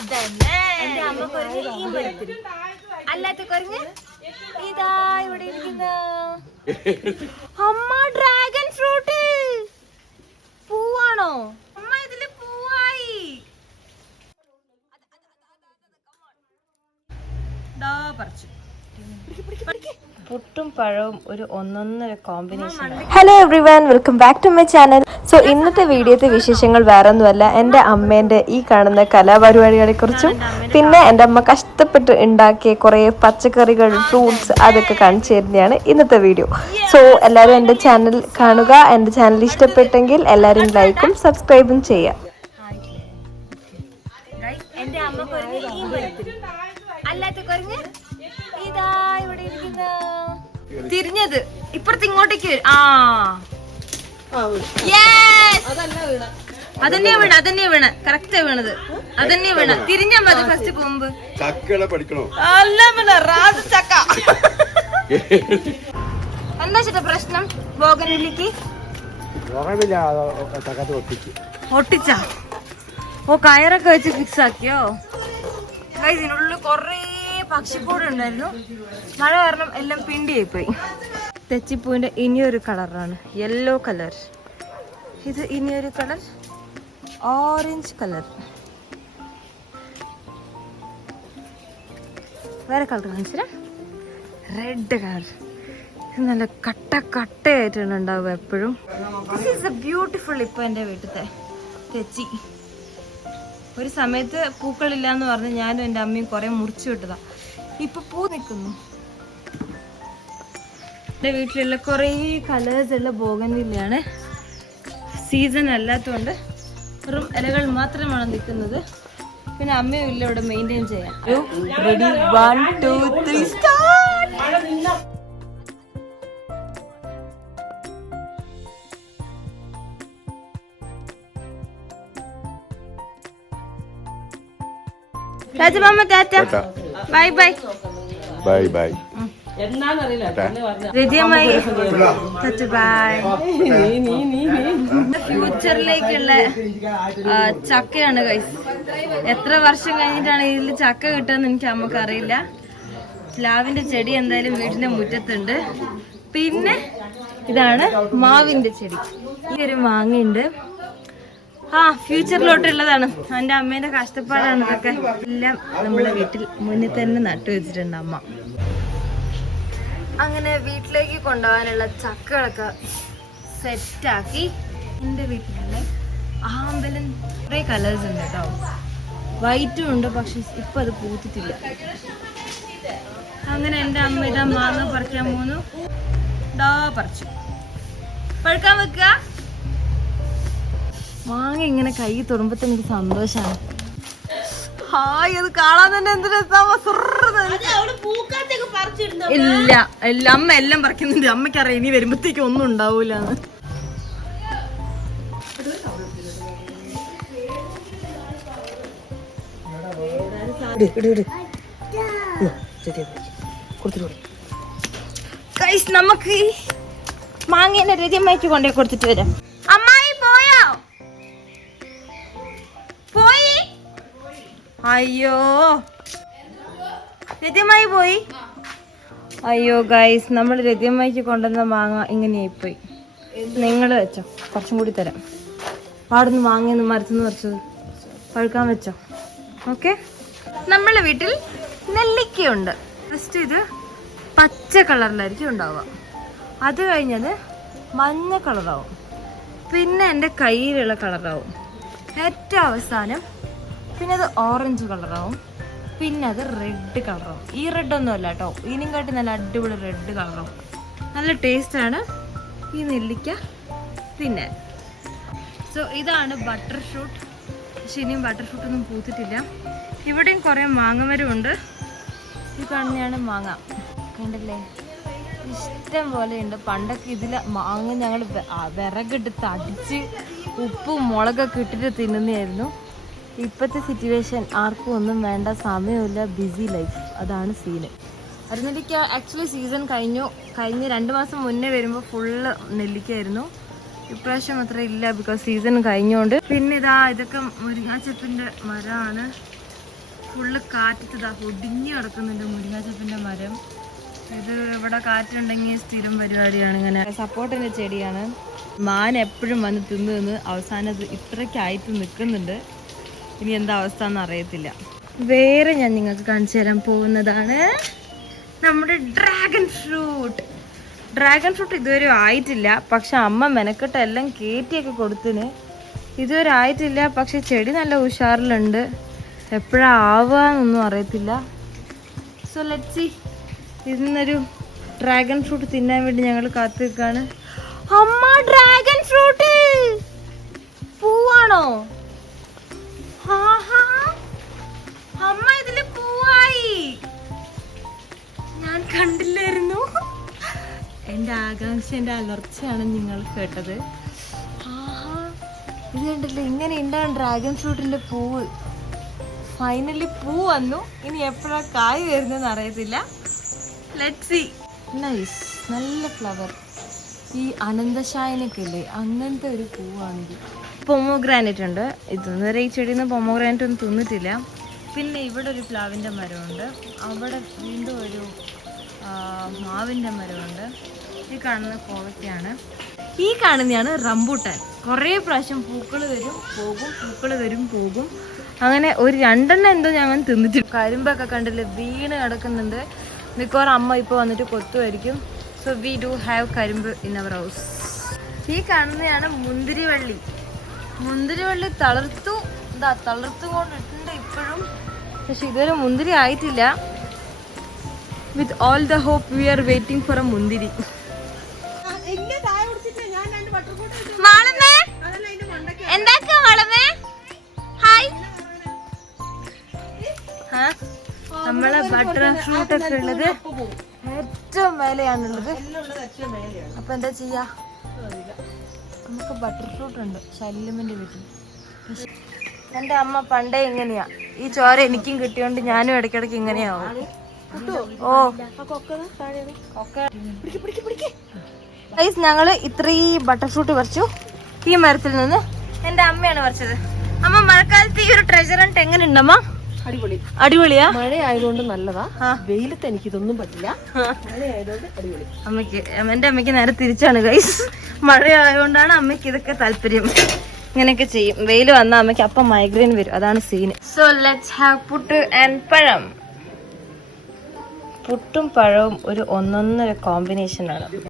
അതന്നെ എന്റെ അമ്മ കുരങ്ങ് ഈ മരത്തിൽ അല്ലാത്ത കുരങ്ങ് ഇതാ ഇവിടെ ഇരിക്കുന്ന അമ്മ ഡ്രാഗൺ ഫ്രൂട്ട് പൂവാണോ അമ്മ ഇതില് പൂവായി പറിച്ചു പുട്ടും പഴവും ഒരു ഒന്നൊന്നര combination. Hello everyone, welcome back to my channel. So ഇന്നത്തെ വീഡിയോത്തെ വിശേഷങ്ങൾ വേറൊന്നുമല്ല, എൻ്റെ അമ്മേൻ്റെ ഈ കാണുന്ന കലാപരിപാടികളെ കുറിച്ചും പിന്നെ എൻ്റെ അമ്മ കഷ്ടപ്പെട്ട് ഉണ്ടാക്കിയ കുറേ പച്ചക്കറികൾ, ഫ്രൂട്ട്സ് അതൊക്കെ കാണിച്ചു തരുന്നതാണ് ഇന്നത്തെ വീഡിയോ. സോ എല്ലാവരും എൻ്റെ ചാനൽ കാണുക. എൻ്റെ ചാനൽ ഇഷ്ടപ്പെട്ടെങ്കിൽ എല്ലാവരും ലൈക്കും സബ്സ്ക്രൈബും ചെയ്യുക. എൻ്റെ അമ്മ അല്ലാത്ത കുരങ്ങ് ഇതാ ഇവിടെ ഇരിക്കുന്ന തിരിഞ്ഞത് ഇപ്പുറത്ത് ഇങ്ങോട്ടേക്ക് വരും. അതന്നെയാ വീണ കറക്റ്റാ വീണത്. അതന്നെയാ വീണ തിരിഞ്ഞാ മതി ഫസ്റ്റ് പോകുമ്പോ. എന്താ ചേട്ടാ പ്രശ്നം? ബോഗൻവില്ലക്ക് ഒട്ടിച്ചാ? ഓ കയറൊക്കെ വെച്ച് ഫിക്സ് ആക്കിയോ? ഇതിനുള്ളിൽ കൊറേ പക്ഷിക്കൂട് ഉണ്ടായിരുന്നു. മഴ കാരണം എല്ലാം പിണ്ടിയായി പോയി. തെച്ചിപ്പൂവിന്റെ ഇനിയൊരു കളറാണ് യെല്ലോ കളർ. ഇത് ഇനിയൊരു കളർ ഓറഞ്ച് കളർ. വേറെ കളർ കാണിച്ചാ റെഡ് കളർ. നല്ല കട്ടയായിട്ടാണ് ഉണ്ടാവുക എപ്പോഴും. This is A beautiful. ഇപ്പൊ എന്റെ വീട്ടിലത്തെ തെച്ചി ഒരു സമയത്ത് പൂക്കളില്ലാന്ന് പറഞ്ഞ് ഞാനും എൻ്റെ അമ്മയും കുറെ മുറിച്ചു വിട്ടതാ. ഇപ്പൊ പൂ നിൽക്കുന്നു. എൻ്റെ വീട്ടിലുള്ള കുറേ കളേഴ്സ് ഉള്ള ബോഗൻവില്ലയാണ്. സീസൺ അല്ലാത്തതുകൊണ്ട് വെറും ഇലകൾ മാത്രമാണ് നിൽക്കുന്നത്. പിന്നെ അമ്മയും ഇല്ല ഇവിടെ മെയിൻറ്റെയിൻ ചെയ്യാൻ. Ready 1 2 3 start. രാജമാമ tata bye bye bye bye. ഫ്യൂച്ചറിലേക്കുള്ള ചക്കയാണ് ഗൈസ്. എത്ര വർഷം കഴിഞ്ഞിട്ടാണ് ഇതിൽ ചക്ക കിട്ടുമെന്ന് എനിക്ക് അമ്മക്കറിയില്ല. പ്ലാവിന്റെ ചെടി എന്തായാലും വീടിന്റെ മുറ്റത്തുണ്ട്. പിന്നെ ഇതാണ് മാവിന്റെ ചെടി. ഈ ഒരു മാങ്ങയുണ്ട്. ഫ്യൂച്ചറിലോട്ടുള്ളതാണ്. എൻ്റെ അമ്മേന്റെ കഷ്ടപ്പാടാണ് ഇതൊക്കെ. എല്ലാം നമ്മളെ വീട്ടിൽ മുന്നിൽ തന്നെ നട്ടു വെച്ചിട്ടുണ്ട് അമ്മ. അങ്ങനെ വീട്ടിലേക്ക് കൊണ്ടുപോകാനുള്ള ചക്കകളൊക്കെ സെറ്റാക്കി. എൻ്റെ വീട്ടിലുള്ള ആമ്പലൻ കുറേ കളേഴ്സ് ഉണ്ട് കേട്ടോ. വൈറ്റും ഉണ്ട്, പക്ഷെ ഇപ്പം അത് പൂത്തിട്ടില്ല. അങ്ങനെ എൻ്റെ അമ്മ ഇതാ മാങ്ങ പറിക്കാൻ പോന്നു. പറിച്ചു പഴുക്കാൻ വെക്കുക. മാങ്ങ ഇങ്ങനെ കൈ തൊടുമ്പോ എനിക്ക് സന്തോഷാണ്. അത് കാണാൻ തന്നെ എന്ത് രസമാ. ഇല്ല അമ്മ എല്ലാം പറിക്കുന്നുണ്ട്. അമ്മയ്ക്കറിയാം ഇനി വരുമ്പത്തേക്ക് ഒന്നും ഉണ്ടാവൂലെന്ന്. നമുക്ക് മാങ്ങേനെ രതിയമ്മയ്ക്ക് കൊണ്ടേ കൊടുത്തിട്ട് വരാം. അമ്മായി പോയോ? പോയി? അയ്യോ രതിയമ്മായി പോയി. അയ്യോ ഗൈസ്, നമ്മൾ രതിയമ്മയ്ക്ക് കൊണ്ടുവന്ന മാങ്ങ ഇങ്ങനെയായിപ്പോയി. നിങ്ങൾ വെച്ചോ, കുറച്ചും കൂടി തരാം. പാടുന്ന് മാങ്ങയൊന്ന് മരത്തുനിന്ന് പറിച്ചത് പഴുക്കാൻ വെച്ചോ. ഓക്കെ, നമ്മളെ വീട്ടിൽ നെല്ലിക്കയുണ്ട്. ഫസ്റ്റ് ഇത് പച്ച കളറിലായിരിക്കും ഉണ്ടാവുക. അത് കഴിഞ്ഞത് മഞ്ഞ കളറാവും. പിന്നെ എൻ്റെ കയ്യിലുള്ള കളറാവും. ഏറ്റവും അവസാനം പിന്നെ അത് ഓറഞ്ച് കളറാവും. പിന്നെ അത് റെഡ് കളറാവും. ഈ റെഡൊന്നും അല്ല കേട്ടോ, ഇതിനും കാട്ടി നല്ല അടിപൊളി റെഡ് കളറാവും. നല്ല ടേസ്റ്റാണ് ഈ നെല്ലിക്ക തിന്നാൻ. സോ ഇതാണ് ബട്ടർ ഫ്രൂട്ട്. പക്ഷെ ഇനിയും ബട്ടർ ഫ്രൂട്ടൊന്നും പൂത്തിട്ടില്ല. ഇവിടെയും കുറേ മാങ്ങമരമുണ്ട്. ഈ കാണുന്നതാണ് മാങ്ങ, കണ്ടല്ലേ? ഇഷ്ടം പോലെ ഉണ്ട്. പണ്ടൊക്കെ ഇതിൽ മാങ്ങ ഞങ്ങൾ വിറകെടുത്ത് അടിച്ച് ഉപ്പും മുളകൊക്കെ ഇട്ടിട്ട് തിന്നുന്നതായിരുന്നു. ഇപ്പോഴത്തെ സിറ്റുവേഷൻ ആർക്കും ഒന്നും വേണ്ട, സമയമില്ല, ബിസി ലൈഫ്. അതാണ് സീന്. അരുനെല്ലിക്ക ആക്ച്വലി സീസൺ കഴിഞ്ഞു. കഴിഞ്ഞ് 2 മാസം മുന്നേ വരുമ്പോൾ ഫുള്ള് നെല്ലിക്കായിരുന്നു. ഇപ്രാവശ്യം അത്ര ഇല്ല, ബിക്കോസ് സീസൺ കഴിഞ്ഞുകൊണ്ട്. പിന്നെ ഇതൊക്കെ മുരിങ്ങാച്ചപ്പിൻ്റെ മരമാണ്. ഫുള്ള് കാറ്റത്തതാ ഒടിഞ്ഞു കിടക്കുന്നുണ്ട് മുരിങ്ങാച്ചപ്പിന്റെ മരം. ഇത് ഇവിടെ കാറ്റുണ്ടെങ്കിൽ സ്ഥിരം പരിപാടിയാണ്. ഇങ്ങനെ സപ്പോർട്ടിന്റെ ചെടിയാണ്. മാൻ എപ്പോഴും വന്ന് തിന്ന് അവസാനം ഇത് ഇത്രയ്ക്കായിട്ട് നിൽക്കുന്നുണ്ട്. ഇനി എന്താ അവസ്ഥ എന്ന് അറിയത്തില്ല. വേറെ ഞാൻ നിങ്ങൾക്ക് കാണിച്ചു തരാൻ പോകുന്നതാണ് നമ്മുടെ ഡ്രാഗൺ ഫ്രൂട്ട്. ഡ്രാഗൺ ഫ്രൂട്ട് ഇതുവരെ ആയിട്ടില്ല, പക്ഷെ അമ്മ മെനക്കെട്ട് എല്ലാം കയറ്റിയൊക്കെ കൊടുത്തിന്. ഇതുവരെ ആയിട്ടില്ല, പക്ഷെ ചെടി നല്ല ഉഷാറിലുണ്ട്. എപ്പോഴാ ആവാന്നൊന്നും അറിയത്തില്ല. So let's see. ഇന്നൊരു ഡ്രാഗൺ ഫ്രൂട്ട് തിന്നാൻ വേണ്ടി ഞങ്ങൾ കാത്തു നിൽക്കാണ്. അമ്മ ഡ്രാഗൺ ഫ്രൂട്ട് പൂവാണോ? അമ്മ ഇതില് പൂവായി, ഞാൻ കണ്ടില്ലായിരുന്നു. എന്റെ ആകാംക്ഷ, എന്റെ അലർച്ചയാണ് നിങ്ങൾ കേട്ടത്. ഇത് കണ്ടില്ലേ, ഇങ്ങനെ ഉണ്ടാകും ഡ്രാഗൺ ഫ്രൂട്ടിന്റെ പൂവ്. ഫൈനലി പൂ വന്നു. ഇനി എപ്പോഴാ കായ് വരുന്നതെന്ന് അറിയത്തില്ല. Let's see. നൈസ്, നല്ല ഫ്ലവർ. ഈ അനന്തശായനൊക്കെ ഇല്ലേ, അങ്ങനത്തെ ഒരു പൂവാണിത്. പൊമോഗ്രാനൈറ്റ് ഉണ്ട്. ഇതൊന്നും വരെ ഈ ചെടിയിൽ നിന്ന് പൊമോഗ്രാനൈറ്റ് ഒന്നും തിന്നിട്ടില്ല. പിന്നെ ഇവിടെ ഒരു പ്ലാവിൻ്റെ മരമുണ്ട്. അവിടെ വീണ്ടും ഒരു മാവിൻ്റെ മരമുണ്ട്. ഈ കാണുന്ന കോവയ്ക്കാണ്. ഈ കാണുന്നതാണ് റംബൂട്ടാൻ. കുറേ പ്രാവശ്യം പൂക്കൾ വരും പോകും, പൂക്കൾ വരും പോകും. അങ്ങനെ ഒരു 2 എണ്ണം എന്തോ ഞങ്ങൾ തിന്നിട്ട്. കരിമ്പൊക്കെ കണ്ടില്ലേ വീണ് കിടക്കുന്നുണ്ട്. മിക്കവാറും അമ്മ ഇപ്പോൾ വന്നിട്ട് കൊത്തുമായിരിക്കും. സോ വി ഡു ഹാവ് കരിമ്പ് ഇൻ അവർ ഹൗസ്. ഈ കാണുന്നതാണ് മുന്തിരിവള്ളി. മുന്തിരിവള്ളി തളർത്തു കൊണ്ടിട്ടുണ്ട് ഇപ്പോഴും, പക്ഷെ ഇതുവരെ മുന്തിരി ആയിട്ടില്ല. With all the hope we are waiting for a munthiri. നമ്മളെ ബട്ടർ ഫ്രൂട്ട് ഒക്കെ ഉള്ളത് ഏറ്റവും മേലെയാണുള്ളത്. അപ്പൊ എന്താ ചെയ്യാ, നമുക്ക് ബട്ടർ ഫ്രൂട്ട് ഉണ്ട് ശല്യമിന്റെ വീട്ടിൽ. എന്റെ അമ്മ പണ്ടേ ഇങ്ങനെയാ. ഈ ചോര എനിക്കും കിട്ടിയോണ്ട് ഞാനും ഇടയ്ക്കിടയ്ക്ക് ഇങ്ങനെയാവും. ഓ ഞങ്ങള് ഇത്രയും ബട്ടർ ഫ്രൂട്ട് പറിച്ചു ഈ മരത്തിൽ നിന്ന്. എന്റെ അമ്മയാണ് പറിച്ചത്. അമ്മ, മഴക്കാലത്ത് ഈ ഒരു ട്രഷർ ഹണ്ട് എങ്ങനെ ഉണ്ടമ്മ? അടിപൊളിയാ. മഴ ആയതുകൊണ്ട് നല്ലതാ, വെയിലത്ത് എനിക്ക് ഇതൊന്നും പറ്റില്ല. മഴ ആയതുകൊണ്ട് അടിപൊളി. അമ്മയ്ക്ക്, എന്റെ അമ്മയ്ക്ക് നേരെ തിരിച്ചാണ് ഗൈസ്. മഴ ആയതുകൊണ്ടാണ് അമ്മയ്ക്ക് ഇതൊക്കെ താല്പര്യം. ഇങ്ങനെയൊക്കെ ചെയ്യും. വെയിൽ വന്നാൽ അമ്മയ്ക്ക് അപ്പം മൈഗ്രെയിൻ വരും. അതാണ് scene. So let's have put and പഴം. പുട്ടും പഴവും ഒരു ഒന്നൊന്നര കോമ്പിനേഷൻ ആണ്.